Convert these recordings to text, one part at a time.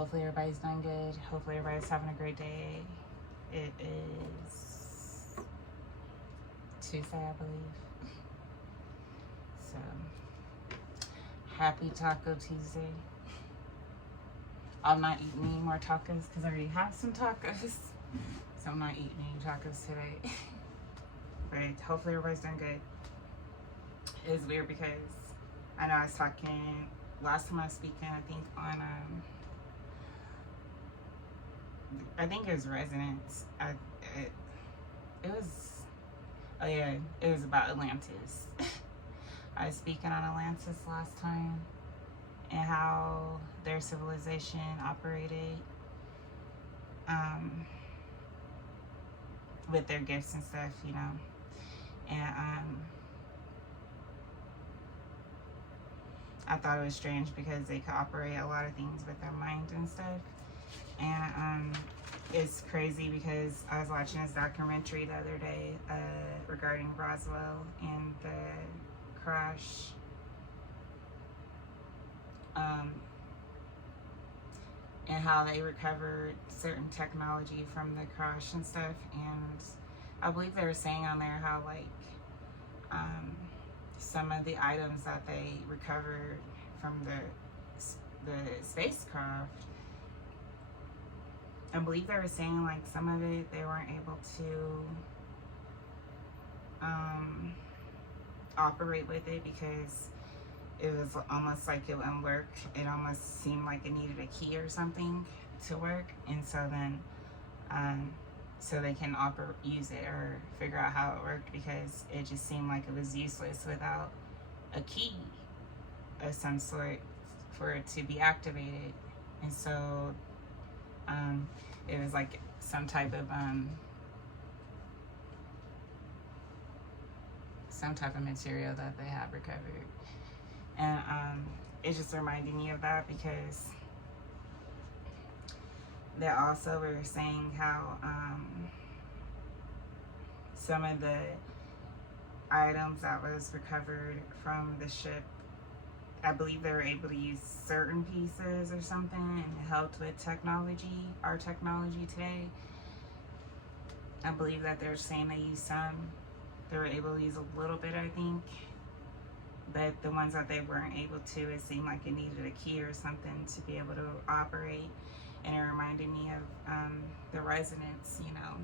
Hopefully everybody's doing good. Hopefully everybody's having a great day. It is Tuesday, I believe. So, happy Taco Tuesday. I'm not eating any more tacos because I already have some tacos. So I'm not eating any tacos today. But hopefully everybody's doing good. It's weird because I know I was talking last time I was speaking, I think on I think it was Resonance. It was, oh yeah, it was about Atlantis. I was speaking on Atlantis last time and how their civilization operated with their gifts and stuff, you know. And I thought it was strange because they could operate a lot of things with their mind and stuff. And it's crazy because I was watching this documentary the other day regarding Roswell and the crash. And how they recovered certain technology from the crash and stuff. And I believe they were saying on there how, like, some of the items that they recovered from the spacecraft, I believe they were saying, like, some of it they weren't able to operate with it because it was almost like it wouldn't work. It almost seemed like it needed a key or something to work. And so then, so they can use it or figure out how it worked, because it just seemed like it was useless without a key of some sort for it to be activated. And so it was like some type of material that they have recovered. And it just reminded me of that because they also were saying how some of the items that was recovered from the ship, I believe they were able to use certain pieces or something, and it helped with technology, our technology today. I believe that they're saying they used some. They were able to use a little bit, I think. But the ones that they weren't able to, it seemed like it needed a key or something to be able to operate. And it reminded me of the Resonance, you know.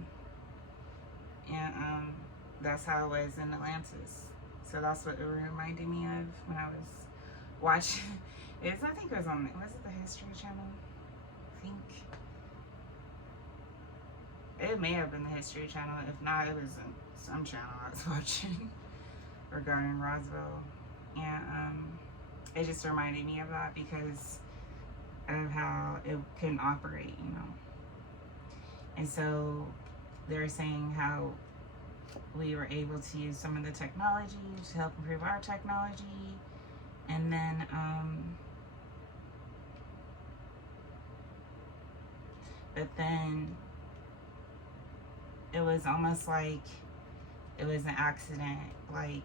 And that's how it was in Atlantis. So that's what it reminded me of when I was watching. I think it was on, was it the History Channel? I think. It may have been the History Channel. If not, it was some channel I was watching regarding Roswell. And it just reminded me of that because of how it couldn't operate, you know. And so they were saying how we were able to use some of the technology to help improve our technology. And then but then it was almost like it was an accident. Like,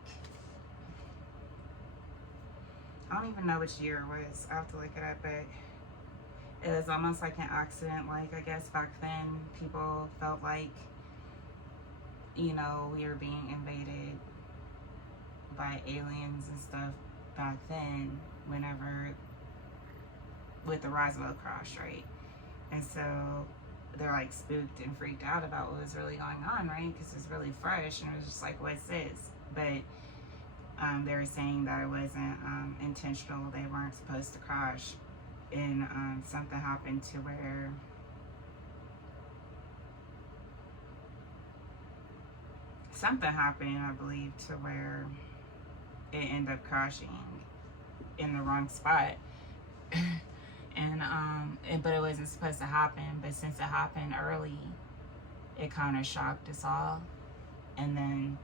I don't even know which year it was. I have to look it up, but it was almost like an accident. Like, I guess back then people felt like, you know, we were being invaded by aliens and stuff back then, whenever, with the Roswell crash, right? And so they're like spooked and freaked out about what was really going on, right? Because it's really fresh, and it was just like, what's this? But they were saying that it wasn't intentional. They weren't supposed to crash. And something happened to where I believe, to where it ended up crashing in the wrong spot. And but it wasn't supposed to happen. But since it happened early, it kind of shocked us all. And then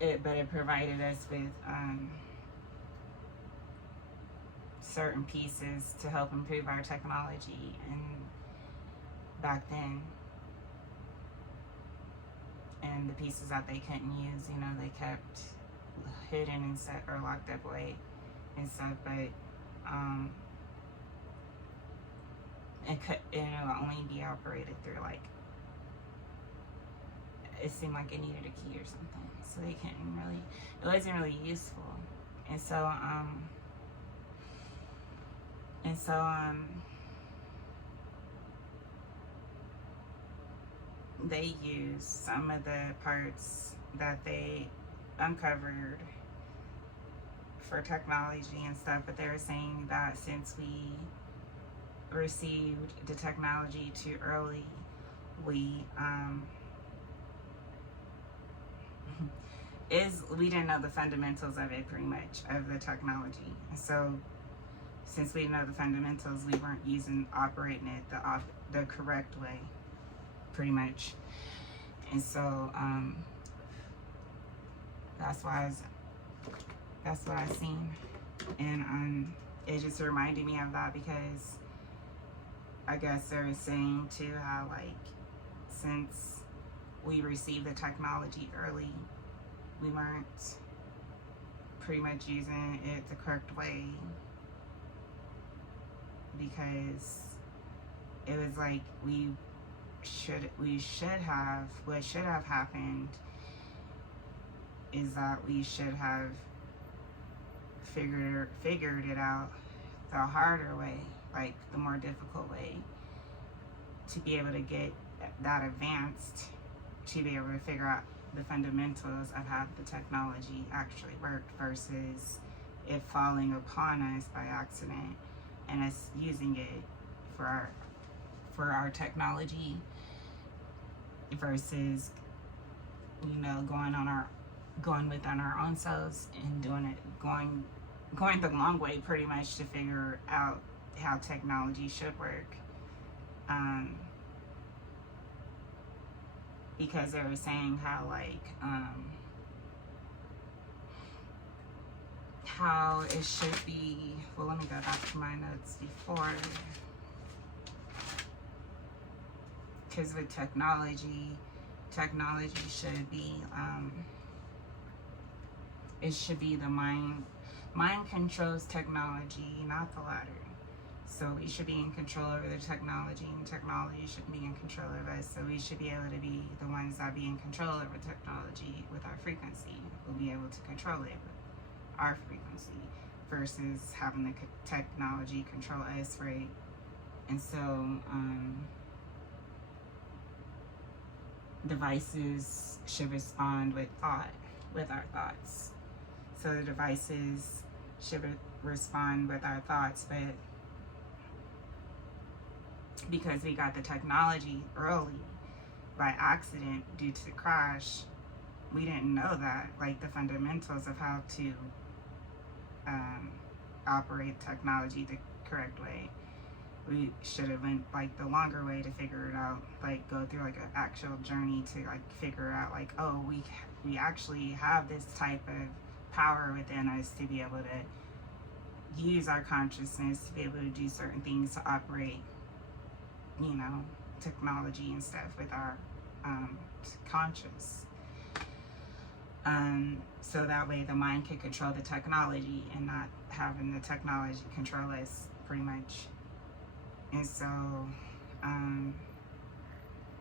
it provided us with certain pieces to help improve our technology. And back then, and the pieces that they couldn't use, you know, they kept hidden and set or locked up away and stuff. But it will only be operated through like, it seemed like it needed a key or something, so they couldn't really, it wasn't really useful. And so and so they used some of the parts that they uncovered for technology and stuff, but they were saying that since we received the technology too early, we we didn't know the fundamentals of it, pretty much, of the technology. And so since we didn't know the fundamentals, we weren't operating it the correct way, pretty much. And so that's what I seen, and it just reminded me of that, because I guess they were saying too how, like, since we received the technology early, we weren't pretty much using it the correct way, because it was like what should have happened is that we should have figured it out the harder way, like the more difficult way, to be able to get that advanced, to be able to figure out the fundamentals of how the technology actually worked, versus it falling upon us by accident and us using it for our technology, versus, you know, going within our own selves and going the long way, pretty much, to figure out how technology should work. Because they were saying how, like, how it should be. Well, let me go back to my notes before. Because with technology should be, it should be the mind controls technology, not the latter. So we should be in control over the technology, and technology shouldn't be in control of us. So we should be able to be the ones that be in control over technology with our frequency. We'll be able to control it with our frequency, versus having the technology control us, right? And so devices should respond with our thoughts. So the devices should respond with our thoughts, but because we got the technology early by accident due to the crash, we didn't know that, like, the fundamentals of how to operate technology the correct way. We should have went, like, the longer way to figure it out, like, go through, like, an actual journey to, like, figure out, like, oh, we actually have this type of power within us to be able to use our consciousness to be able to do certain things, to operate, you know, technology and stuff with our conscious. So that way the mind can control the technology and not having the technology control us, pretty much. And so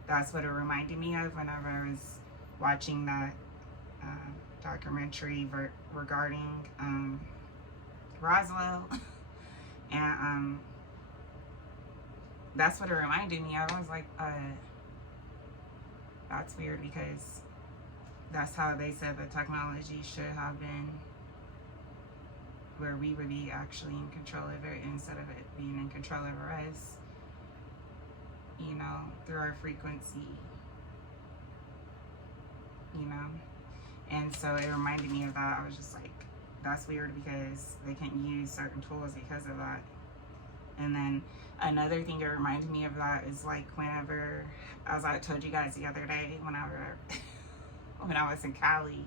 that's what it reminded me of whenever I was watching that documentary regarding Roswell. And that's what it reminded me of. I was like, that's weird, because that's how they said the technology should have been, where we would be actually in control of it, instead of it being in control over us, you know, through our frequency, you know. And so it reminded me of that. I was just like, that's weird, because they can't use certain tools because of that. And then another thing that reminded me of that is, like, whenever, as I told you guys the other day, when I was in Cali,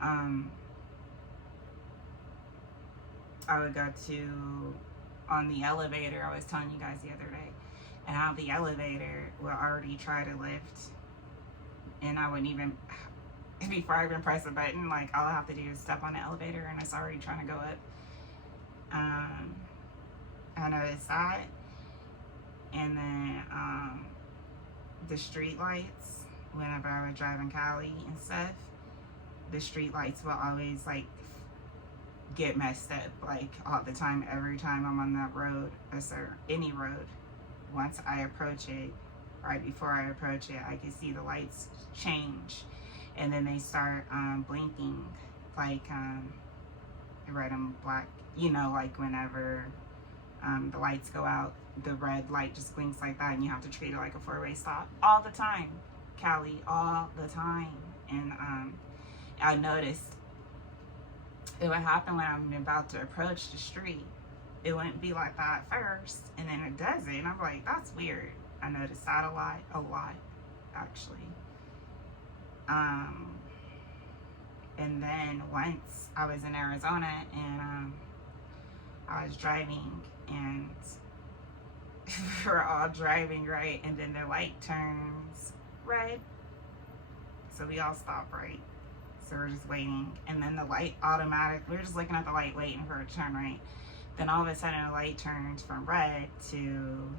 I would go on the elevator. I was telling you guys the other day, and how the elevator will already try to lift, and I wouldn't even, before I even press a button, like, all I have to do is step on the elevator and it's already trying to go up. I noticed that. And then the street lights, whenever I would drive in Cali and stuff, the street lights will always like get messed up, like all the time. Every time I'm on that road, any road, once I approach it, right before I approach it, I can see the lights change, and then they start blinking, like red and black. You know, like whenever the lights go out, the red light just blinks like that, and you have to treat it like a four-way stop all the time, Cali, all the time. And I noticed it would happen when I'm about to approach the street. It wouldn't be like that at first, and then it does it, and I'm like, that's weird. I noticed that a lot, actually. And then once I was in Arizona, and I was driving, and we're all driving, right? And then the light turns red, so we all stop, right? So we're just waiting, and then the light we're just looking at the light waiting for it to turn right. Then all of a sudden the light turns from red to,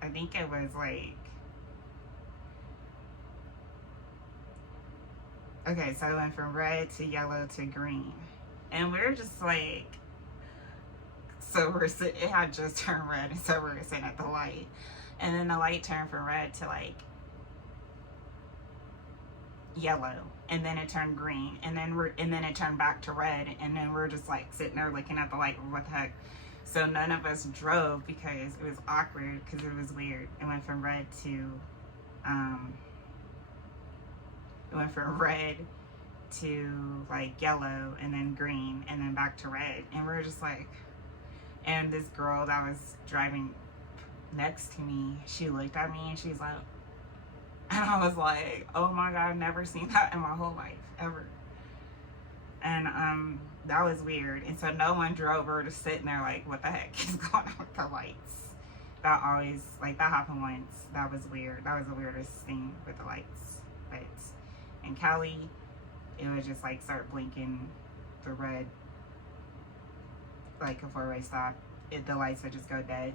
I think it was like, okay, so it went from red to yellow to green. And we're just like, so it had just turned red, and so we're sitting at the light. And then the light turned from red to like yellow, and then it turned green, and then it turned back to red, and then we're just like sitting there looking at the light, what the heck. So none of us drove because it was awkward, because it was weird. It went from red to like yellow, and then green, and then back to red. And we're just like, and this girl that was driving next to me, she looked at me and she's like, and I was like, oh my God, I've never seen that in my whole life, ever. And that was weird. And so no one drove, her, just sitting there like, what the heck is going on with the lights? That always, like, that happened once. That was weird. That was the weirdest thing with the lights. But in Cali, it would just like start blinking the red, like a four-way stop. The lights would just go dead,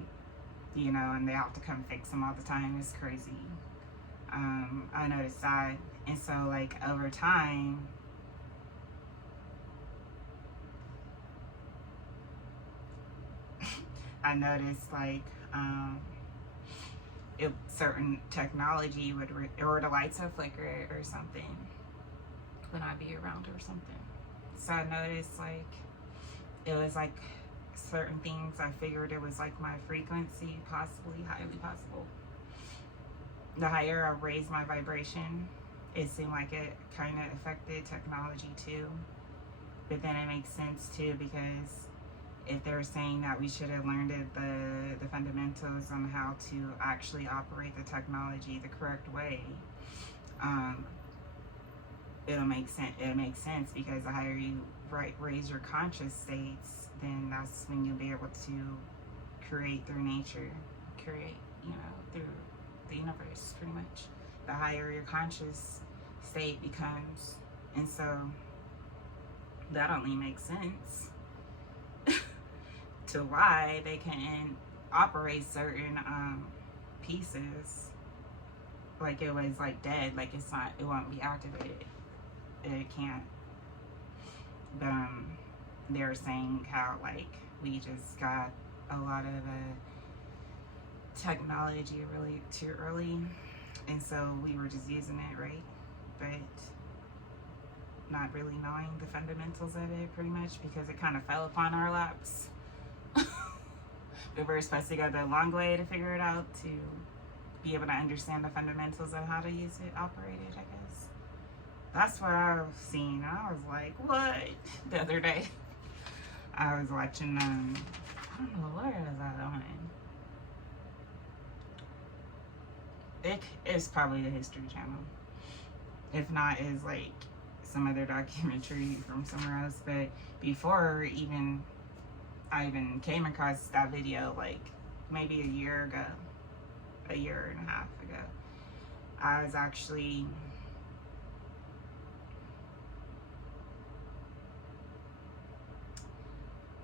you know, and they have to come fix them all the time. It's crazy. I noticed that. And so like over time, I noticed like certain technology would or the lights would flicker or something when I be around or something. So I noticed like it was like certain things, I figured it was like my frequency, possibly, highly possible. The higher I raised my vibration, it seemed like it kind of affected technology too. But then it makes sense too, because if they're saying that we should have learned the fundamentals on how to actually operate the technology the correct way, it'll make sense. It makes sense, because the higher you raise your conscious states, then that's when you'll be able to create through nature, you know, through the universe, pretty much. The higher your conscious state becomes. And so that only makes sense to why they can operate certain pieces like it was like dead, like it won't be activated. It can't. But they're saying how like we just got a lot of technology really too early, and so we were just using it, right? But not really knowing the fundamentals of it, pretty much, because it kind of fell upon our laps. We were supposed to go the long way to figure it out, to be able to understand the fundamentals of how to use it, operate it, I guess. That's what I've seen. I was like, what? The other day, I was watching, I don't know, where is that on? It's probably the History Channel. If not, it's like some other documentary from somewhere else. But before I even came across that video, like maybe a year and a half ago, I was actually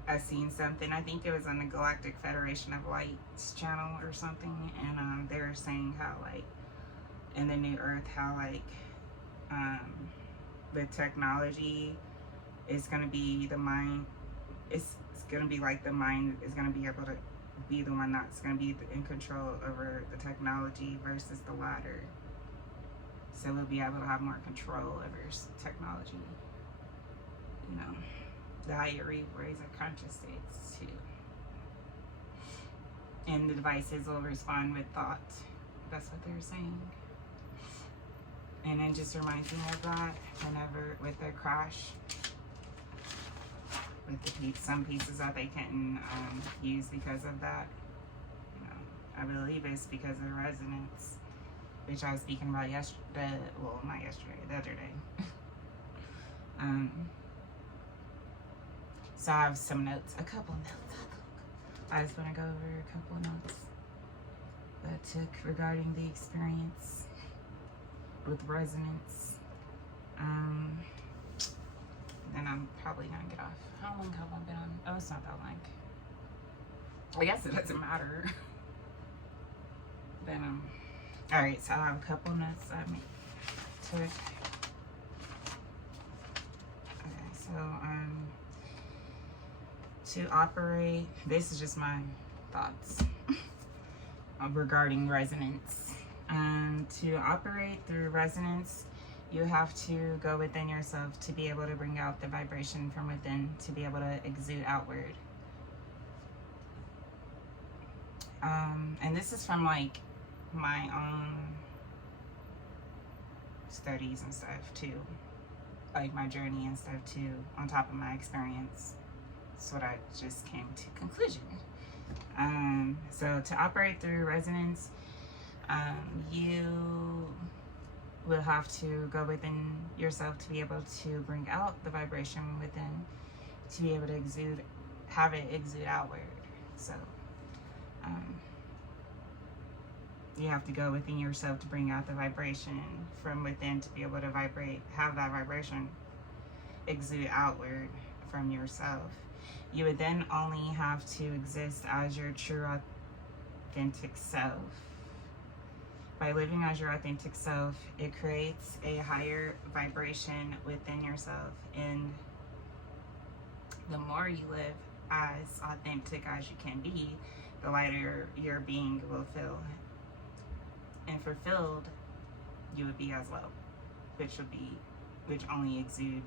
I seen something. I think it was on the Galactic Federation of Lights channel or something, and they were saying how like in the New Earth, how like the technology is gonna be the mind. It's gonna be like the mind is gonna be able to be the one that's gonna be in control over the technology versus the latter. So we'll be able to have more control over technology. You know, the higher raise our conscious states too. And the devices will respond with thought. That's what they're saying. And it just reminds me of that whenever with their crash, with the some pieces that they couldn't use because of that. You know, I believe it's because of the resonance, which I was speaking about yesterday. Well, not yesterday, the other day. So I have some notes, a couple notes. I just want to go over a couple notes that I took regarding the experience with resonance. Then I'm probably gonna get off. How long have I been on? Oh, it's not that long. I guess it doesn't matter. Then all right. So I have a couple notes that I took. Okay, so to operate. This is just my thoughts regarding resonance. To operate through resonance, you have to go within yourself to be able to bring out the vibration from within, to be able to exude outward. And this is from like my own studies and stuff too, like my journey and stuff too, on top of my experience. That's what I just came to conclusion. So to operate through resonance, you will have to go within yourself to be able to bring out the vibration within, to be able to have it exude outward. So you have to go within yourself to bring out the vibration from within, to be able to have that vibration exude outward from yourself. You would then only have to exist as your true authentic self. By living as your authentic self, it creates a higher vibration within yourself. And the more you live as authentic as you can be, the lighter your being will feel. And fulfilled you would be as well, which only exude,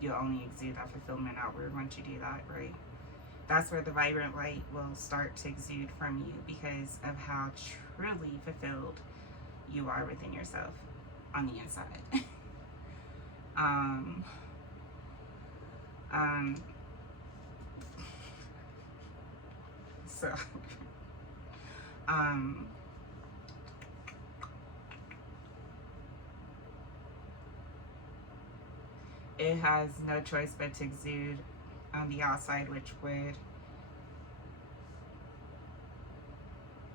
you'll only exude that fulfillment outward once you do that, right? That's where the vibrant light will start to exude from you, because of how truly fulfilled you are within yourself on the inside. So it has no choice but to exude on the outside, which would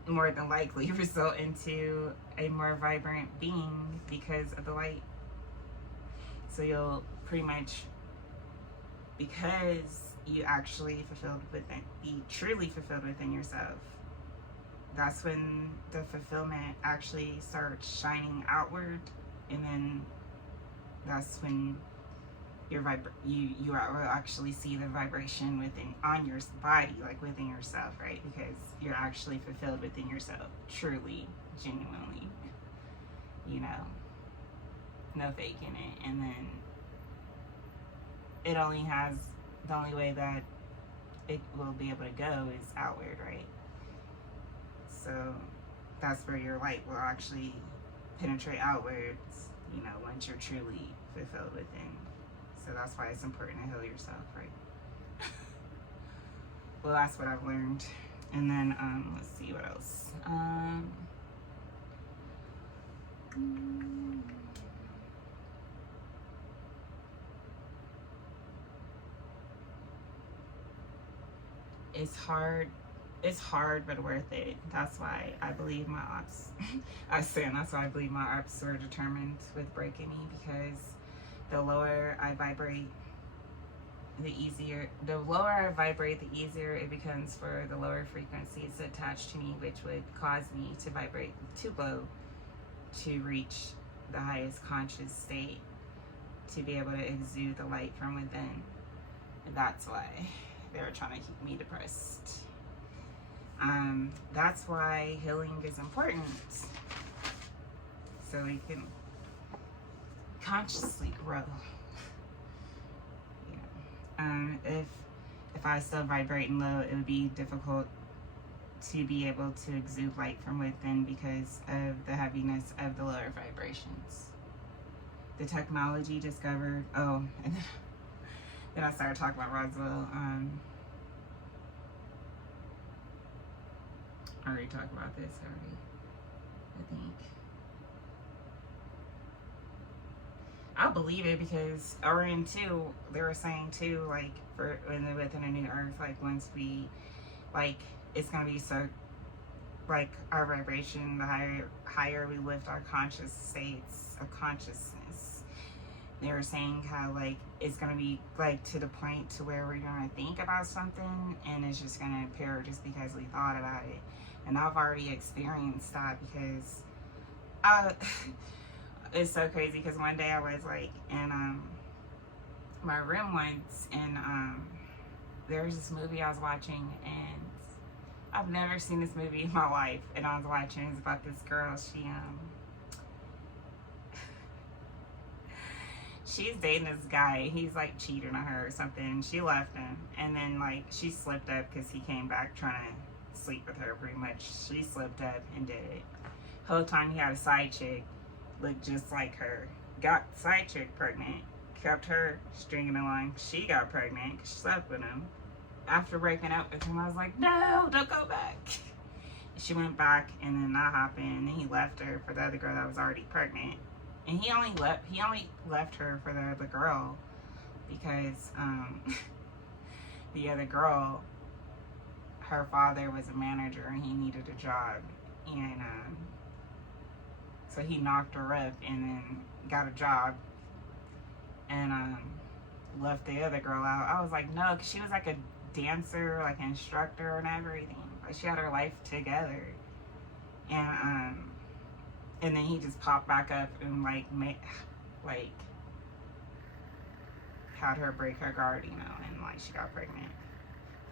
more than likely result into a more vibrant being because of the light. So you'll pretty much, because you actually be truly fulfilled within yourself, that's when the fulfillment actually starts shining outward, and then that's when you will actually see the vibration on your body, like within yourself, right? Because you're actually fulfilled within yourself, truly, genuinely, you know, no faking it. And then the only way that it will be able to go is outward, right? So that's where your light will actually penetrate outwards, you know, once you're truly fulfilled within. So that's why it's important to heal yourself, right? Well, that's what I've learned. And then let's see what else. It's hard but worth it. That's why I believe my ops that's why I believe my ops were determined with breaking me, because the lower I vibrate the lower I vibrate, the easier it becomes for the lower frequencies to attach to me, which would cause me to vibrate too low to reach the highest conscious state, to be able to exude the light from within. And that's why they were trying to keep me depressed. That's why healing is important. So we can consciously grow. If I was still vibrating low, it would be difficult to be able to exude light from within because of the heaviness of the lower vibrations. The technology discovered, and then I started talking about Roswell. I already talked about this already, I think. I believe it because Orion 2, they were saying too, like, for within a new earth, like, once we, like, it's going to be so, like, our vibration, the higher we lift our conscious states of consciousness. They were saying how, like, it's going to be, like, to the point to where we're going to think about something and it's just going to appear just because we thought about it. And I've already experienced that because it's so crazy because one day I was, like, in my room once, and there was this movie I was watching, and I've never seen this movie in my life, and I was watching, it's about this girl, she's dating this guy, he's, like, cheating on her or something, she left him, and then, like, she slipped up because he came back trying to sleep with her, pretty much. She slipped up and did it. The whole time he had a side chick, looked just like her, got side chick pregnant, kept her stringing along, she got pregnant, she slept with him. After breaking up with him, I was like, no, don't go back. She went back, and then that happened, and then he left her for the other girl that was already pregnant. And he only left her for the other girl because the other girl, her father was a manager and he needed a job, and so he knocked her up and then got a job and left the other girl out. I was like, no, because she was like a dancer, like an instructor and everything. Like, she had her life together. And then he just popped back up and like had her break her guard, you know, and like she got pregnant.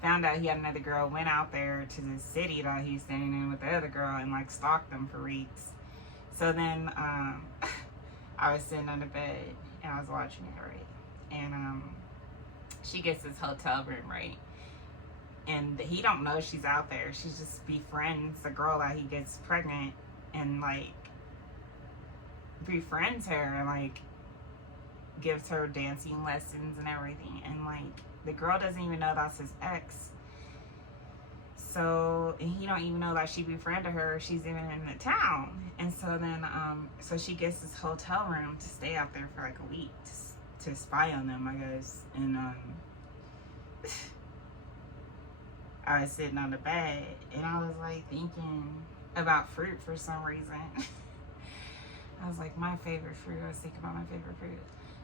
Found out he had another girl, went out there to the city that he's staying in with the other girl and like stalked them for weeks. So then I was sitting on the bed and I was watching it, right? And she gets this hotel room, right? And he don't know she's out there. She just befriends the girl that he gets pregnant and like befriends her and like gives her dancing lessons and everything. And like the girl doesn't even know that's his ex. So, and he don't even know that she befriended her. She's even in the town. And so then, so she gets this hotel room to stay out there for like a week to spy on them, I guess. And I was sitting on the bed and I was like thinking about fruit for some reason. I was like, my favorite fruit. I was thinking about my favorite fruit.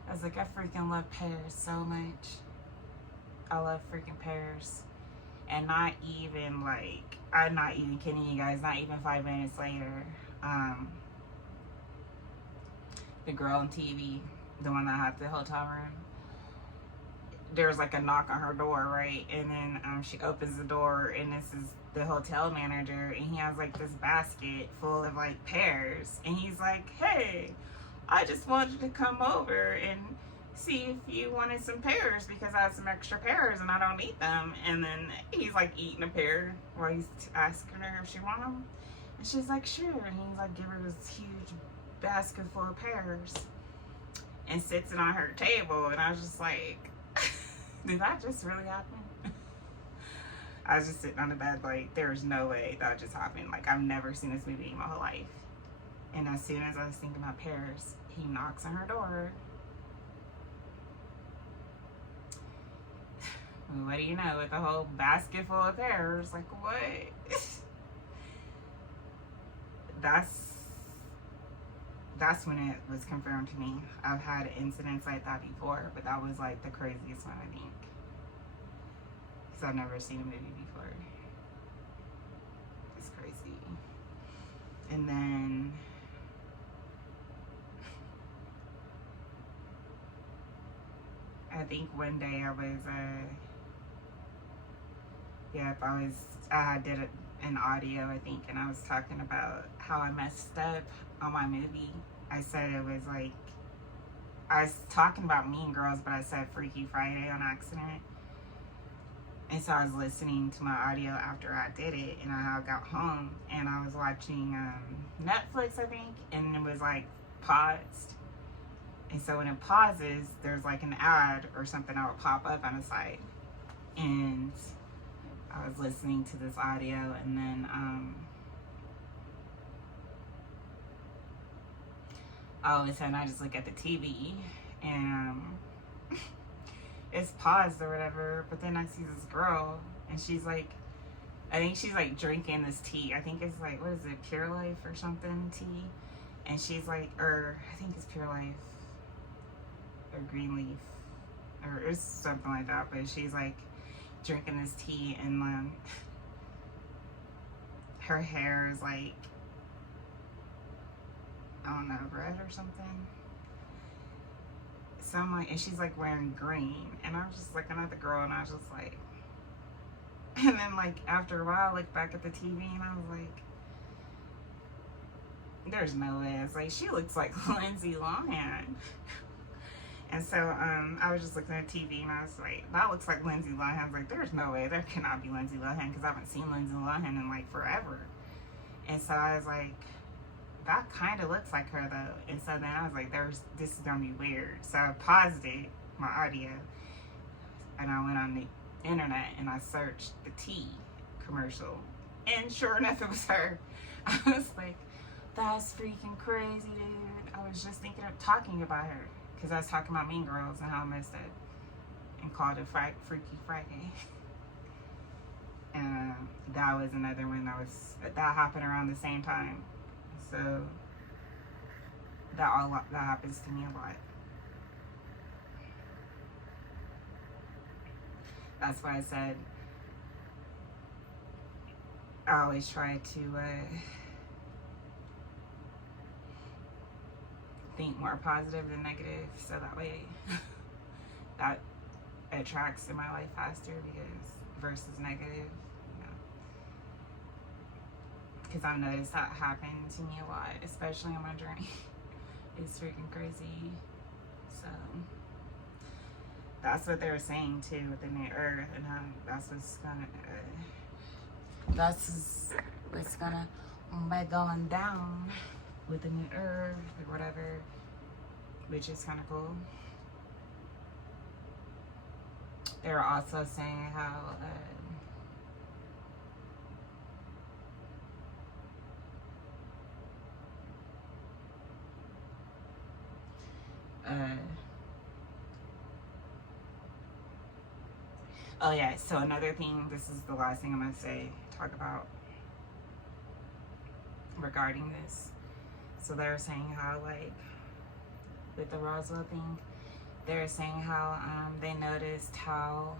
I was like, I freaking love pears so much. I love freaking pears. And not even like, I'm not even kidding you guys, not even 5 minutes later, the girl on TV, the one that had the hotel room, there's like a knock on her door, right? And then she opens the door and this is the hotel manager, and he has like this basket full of like pears, and he's like, hey, I just wanted to come over and see if you wanted some pears because I have some extra pears and I don't eat them. And then he's like eating a pear while he's asking her if she wants them, and she's like, sure. And he's like, give her this huge basket full of pears and sits it on her table. And I was just like, did that just really happen? I was just sitting on the bed like, there's no way that just happened. Like, I've never seen this movie in my whole life. And as soon as I was thinking about pears, he knocks on her door. What do you know, with a whole basket full of pears? Like, what? That's when it was confirmed to me. I've had incidents like that before, but that was like the craziest one, I think. because I've never seen a movie before. It's crazy. And then I think one day I was, I did an audio, I think, and I was talking about how I messed up on my movie. I said it was like, I was talking about Mean Girls, but I said Freaky Friday on accident. And so I was listening to my audio after I did it, and I got home, and I was watching Netflix, I think, and it was like paused. And so when it pauses, there's like an ad or something that will pop up on the side. And I was listening to this audio, and then all of a sudden I just look at the TV, and it's paused or whatever. But then I see this girl, and she's like, I think she's like drinking this tea. I think it's like, what is it, Pure Life or something tea? And she's like, or I think it's Pure Life or Green Leaf, or it's something like that. But she's like drinking this tea, and her hair is like, I don't know, red or something. So I'm like, and she's like wearing green, and I was just looking at the girl, and I was just like, and then like after a while I looked back at the TV, and I was like, there's no way. It's like, she looks like Lindsay Lohan. And so I was just looking at TV, and I was like, that looks like Lindsay Lohan. I was like, there's no way, there cannot be Lindsay Lohan, because I haven't seen Lindsay Lohan in like forever. And so I was like, that kind of looks like her though. And so then I was like, this is gonna be weird. So I paused it, my audio, and I went on the internet and I searched the tea commercial, and sure enough, it was her. I was like, that's freaking crazy, dude. I was just thinking of talking about her, because I was talking about Mean Girls and how I messed up and called it Freaky Friday. And that was another one that happened around the same time. So that happens to me a lot. That's why I said I always try to think more positive than negative, so that way that attracts in my life faster, because versus negative, because I've noticed that happen to me a lot, especially on my journey. It's freaking crazy. So that's what they were saying too with the new earth, and how that's what's gonna be going down with the new earth or whatever, which is kind of cool. They were also saying how oh yeah, so another thing, this is the last thing I'm gonna talk about regarding this. So they're saying how, like, with the Roswell thing, they're saying how they noticed how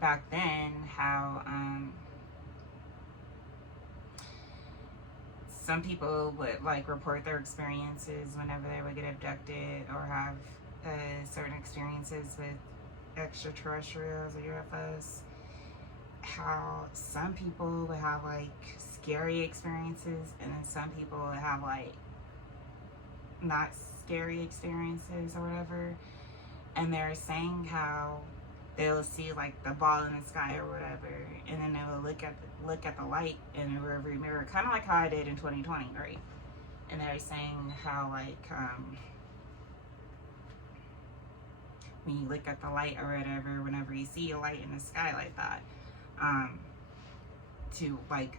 back then how some people would like report their experiences whenever they would get abducted or have certain experiences with extraterrestrials or UFOs. How some people would have like scary experiences, and then some people would have like not scary experiences or whatever. And they're saying how they'll see like the ball in the sky or whatever, and then they will look at the light in the rearview mirror, kind of like how I did in 2020, right? And they're saying how like when you look at the light or whatever, whenever you see a light in the sky like that, to like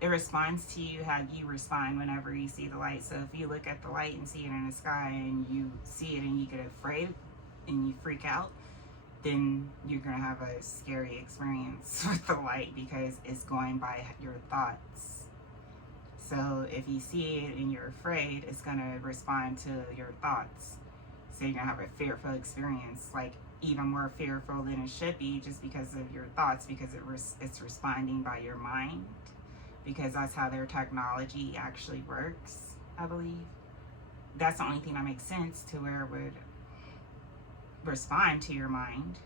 it responds to you how you respond whenever you see the light. So if you look at the light and see it in the sky, and you see it and you get afraid and you freak out, then you're gonna have a scary experience with the light, because it's going by your thoughts. So if you see it and you're afraid, it's gonna respond to your thoughts. So you're gonna have a fearful experience, like even more fearful than it should be, just because of your thoughts, because it's responding by your mind, because that's how their technology actually works, I believe. That's the only thing that makes sense, to where it would respond to your mind.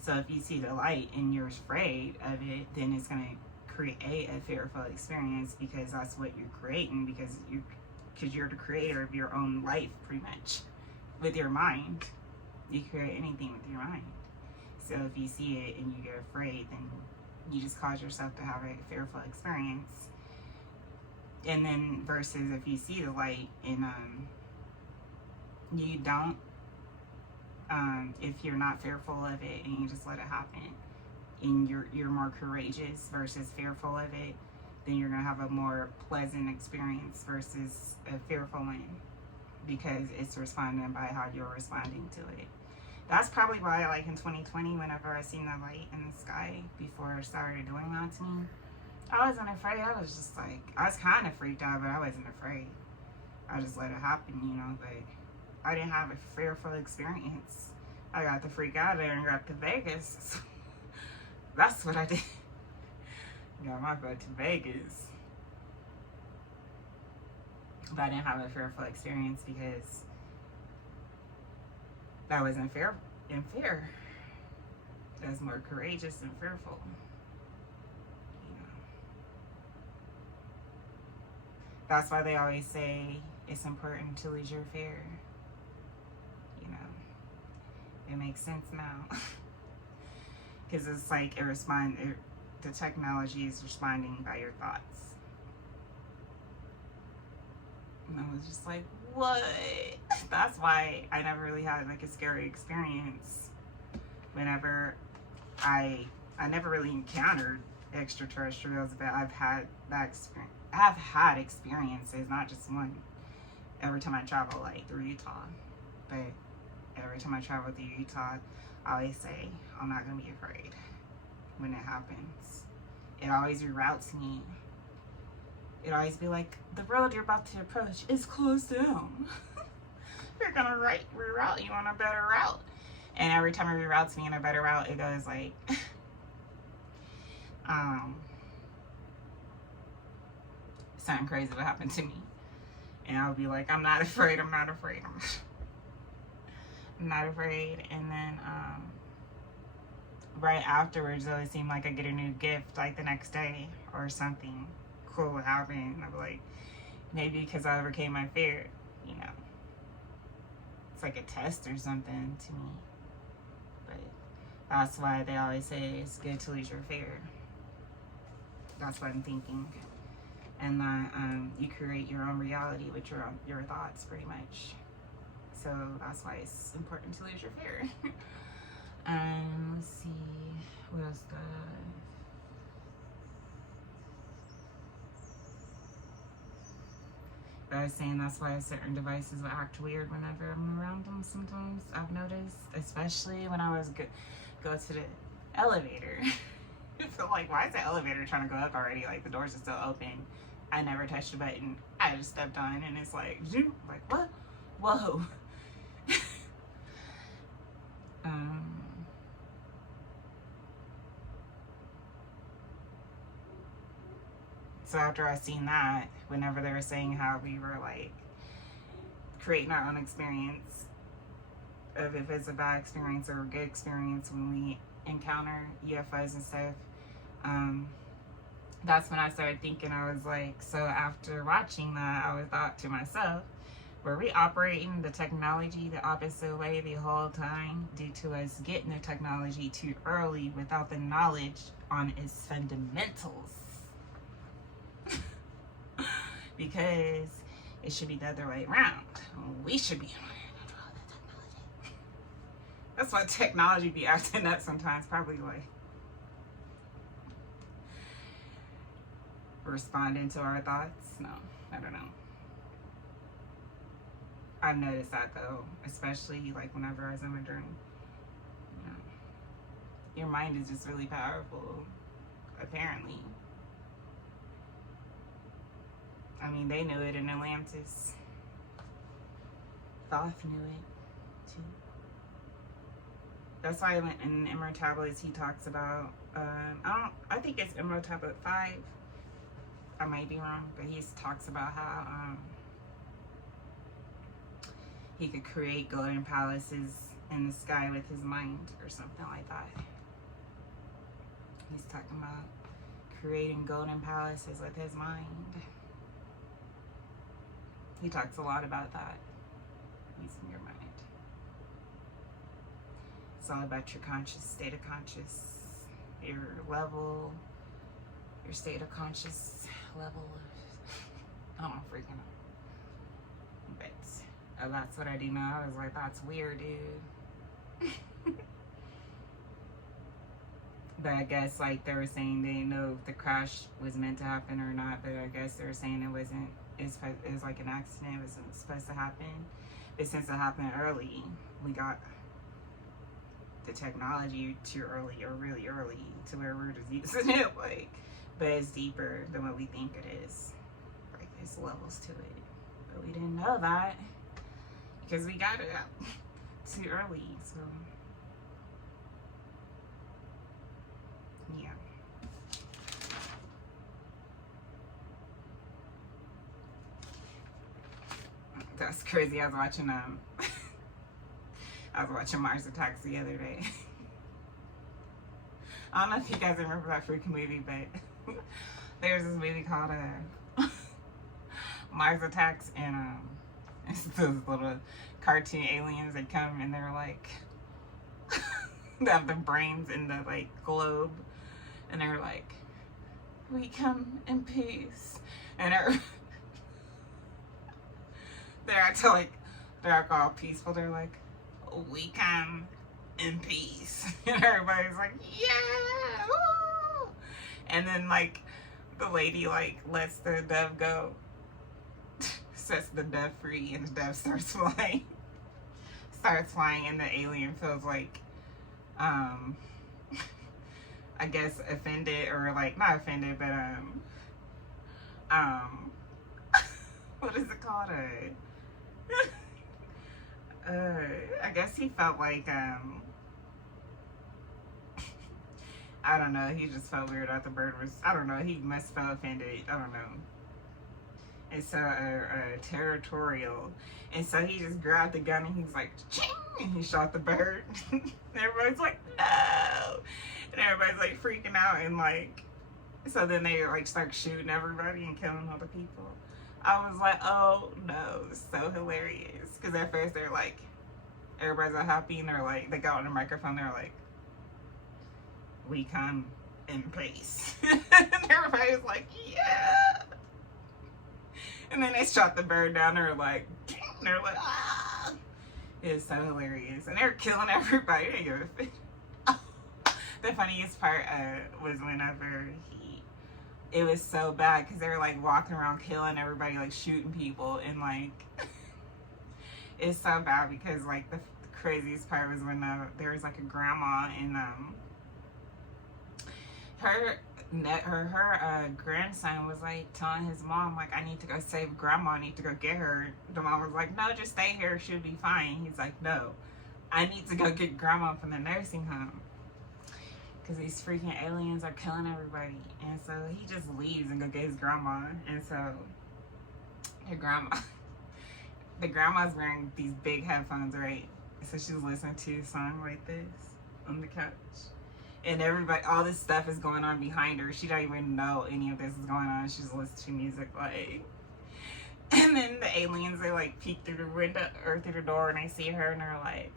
So if you see the light and you're afraid of it, then it's going to create a fearful experience, because that's what you're creating, because you're the creator of your own life, pretty much, with your mind. You create anything with your mind. So if you see it and you get afraid, then you just cause yourself to have a fearful experience. And then versus if you see the light and you don't, if you're not fearful of it and you just let it happen, and you're more courageous versus fearful of it, then you're gonna have a more pleasant experience versus a fearful one, because it's responding by how you're responding to it. That's probably why, like in 2020, whenever I seen the light in the sky before it started doing that to me, I wasn't afraid. I was just like, I was kind of freaked out, but I wasn't afraid. I just let it happen, you know, but I didn't have a fearful experience. I got to freak out there and got to Vegas. That's what I did. Got my butt to Vegas. But I didn't have a fearful experience because I wasn't in fear. I was more courageous and fearful. You know. That's why they always say it's important to lose your fear. You know. It makes sense now. Because it's like the technology is responding by your thoughts. And I was just like, what? That's why I never really had like a scary experience. Whenever I never really encountered extraterrestrials, but I've had that experience. I've had experiences, not just one. Every time I travel, like through Utah, but every time I travel through Utah, I always say I'm not gonna be afraid when it happens. It always reroutes me. It always be like, the road you're about to approach is closed down. We're gonna reroute you on a better route. And every time it reroutes me on a better route, it goes like, something crazy would happen to me. And I'll be like, I'm not afraid, I'm not afraid. I'm not afraid. And then right afterwards, it always seemed like I get a new gift like the next day or something cool would happen. I'll be like, maybe because I overcame my fear, you know. It's like a test or something to me. But that's why they always say it's good to lose your fear. That's what I'm thinking. And that you create your own reality with your thoughts, pretty much. So that's why it's important to lose your fear. Let's see, what else got? But I was saying that's why certain devices will act weird whenever I'm around them sometimes, I've noticed. Especially when I was go to the elevator. So like, why is the elevator trying to go up already? Like, the doors are still open. I never touched the button. I just stepped on and it's like, zoom. Like, what? Whoa. So after I seen that, whenever they were saying how we were like creating our own experience of if it's a bad experience or a good experience when we encounter UFOs and stuff, that's when I started thinking. I was like, so after watching that, I thought to myself, were we operating the technology the opposite way the whole time due to us getting the technology too early without the knowledge on its fundamentals? Because it should be the other way around. We should be control the technology. That's why technology be acting up sometimes, probably like responding to our thoughts. No, I don't know. I've noticed that though, especially like whenever I was in my journey. You know, your mind is just really powerful, apparently. I mean, they knew it in Atlantis Thoth knew it too. That's why in Emerald Tablets he talks about, I think it's Emerald Tablet 5. I might be wrong, but he talks about how he could create golden palaces in the sky with his mind or something like that. He's talking about creating golden palaces with his mind. He talks a lot about that. Using your mind. It's all about your conscious state of conscious, your level, your state of conscious level. I don't freaking know. But that's what I do now. I was like, that's weird, dude. But I guess like they were saying they didn't know if the crash was meant to happen or not. But I guess they were saying it wasn't. It was like an accident. It wasn't supposed to happen. But since it happened early, we got the technology too early or really early to where we're just using it. Like, but it's deeper than what we think it is. Like there's levels to it. But we didn't know that because we got it out too early. So yeah. That's crazy. I was watching Mars Attacks the other day. I don't know if you guys remember that freaking movie, but there's this movie called Mars Attacks, and it's those little cartoon aliens that come and they're like they have the brains in the like globe, and they're like, we come in peace, and they're acting like they're all peaceful. They're like, we come in peace, and everybody's like, yeah, woo! And then like the lady like lets the dove go, sets the dove free, and the dove starts flying, and the alien feels like I guess offended, or like not offended, but what is it called? I guess he felt like I don't know, he just felt weird that the bird was, I don't know, he must have felt offended, I don't know. And so territorial, and so he just grabbed the gun and he's like, ching! And he shot the bird. And everybody's like, no! And everybody's like freaking out, and like, so then they like start shooting everybody and killing all the people. I was like, oh no, it's so hilarious. Because at first they're like, everybody's all happy, and they're like, they got on the microphone, they're like, we come in peace. And everybody's like, yeah. And then they shot the bird down, they're like, ah. It's so hilarious. And they're killing everybody. The funniest part was whenever it was so bad because they were like walking around killing everybody, like shooting people, and like it's so bad because like the craziest part was when there was like a grandma, and her grandson was like telling his mom like, I need to go save grandma, I need to go get her. The mom was like, no, just stay here, she'll be fine. He's like, no, I need to go get grandma from the nursing home because these freaking aliens are killing everybody. And so he just leaves and go get his grandma. And so the grandma's wearing these big headphones, right? So she's listening to a song like this on the couch, and everybody, all this stuff is going on behind her. She don't even know any of this is going on. She's listening to music, like, and then the aliens, they like peek through the window or through the door, and they see her, and they're like,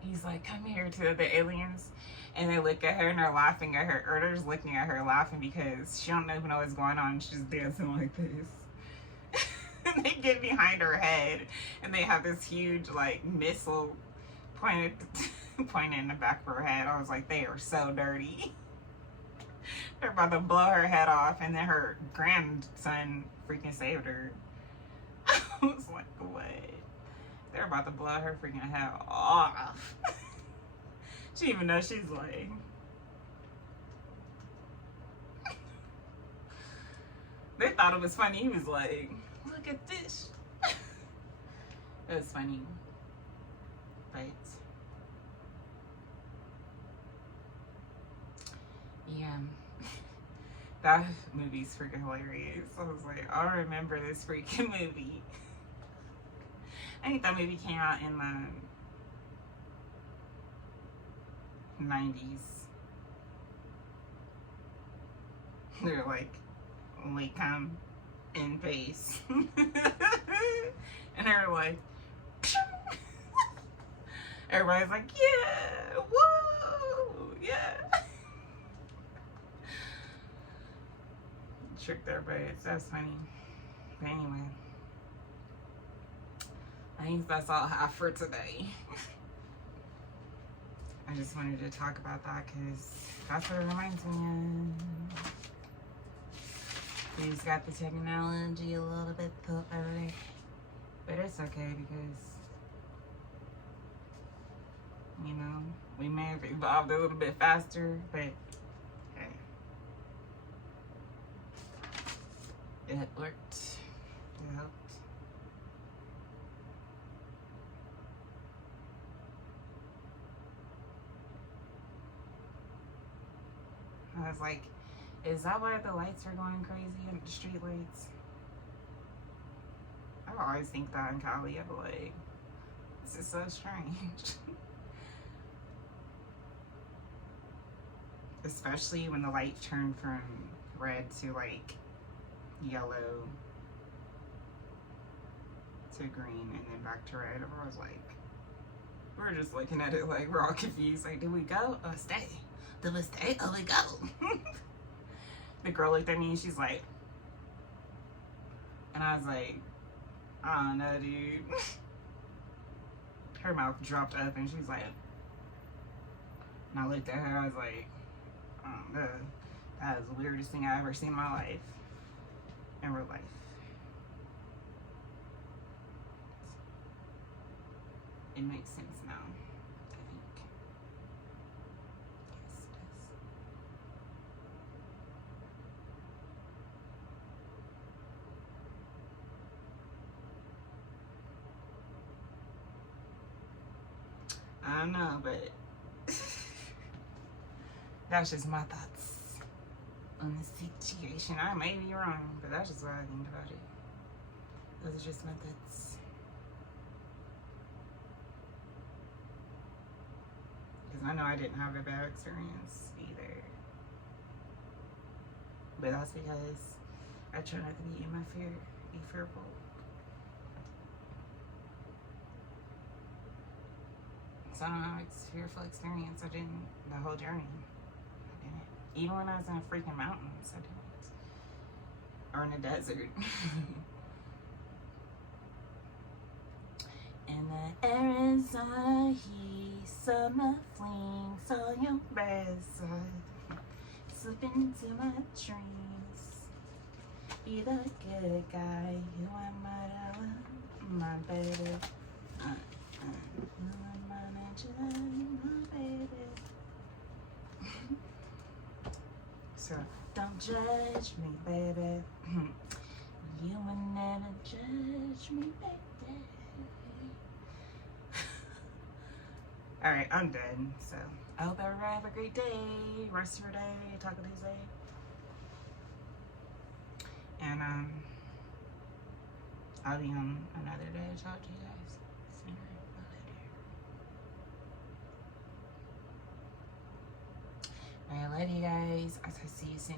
he's like, come here, to the aliens. And they look at her and they're laughing at her, or they're just looking at her laughing because she don't even know what's going on. She's dancing like this. And they get behind her head and they have this huge like missile pointed in the back of her head. I was like, they are so dirty. They're about to blow her head off, and then her grandson freaking saved her. I was like, what? They're about to blow her freaking head off. She even knows she's like, they thought it was funny. He was like, look at this. It was funny. But yeah. That movie's freaking hilarious. I was like, I remember this freaking movie. I think that movie came out in the 90s. They're like, only come in face. And they're like, everybody's like, yeah, whoa, yeah. Tricked everybody. That's funny. But anyway, I think that's all I have for today. I just wanted to talk about that because that's what it reminds me of. We just got the technology a little bit over there. But it's okay because, you know, we may have evolved a little bit faster, but hey, it worked. It helped. I was like, is that why the lights are going crazy? The street lights? I always think that in Cali. I'm like, this is so strange. Especially when the light turned from red to like yellow to green and then back to red. I was like, we're just looking at it like we're all confused. Like, did we go? Oh, stay. Did we stay? Oh, we go. The girl looked at me and she's like, and I was like, I don't know, dude. Her mouth dropped up and she's like, and I looked at her, I was like, I don't know. That is the weirdest thing I ever seen in my life. In real life. It makes sense now, I think. Yes, it does. I don't know, but that's just my thoughts on the situation. I may be wrong, but that's just what I think about it. Those are just my thoughts. Because I know I didn't have a bad experience either. But that's because I try not to be in my fear, be fearful. So I don't know, it's a fearful experience. I didn't, the whole journey. I didn't. Even when I was in the freaking mountains, I didn't. Or in the desert. In the Arizona heat, summer flings on your breast, slip into my dreams. Be the good guy who I might love, my baby. Who am I meant to love, my baby? So don't judge me, baby. You will never judge me, baby. Alright, I'm done. So I hope everybody have a great day. Rest of your day. Taco Tuesday. And I'll be on another day to talk to you guys sooner or later. I love you guys. I'll see you soon.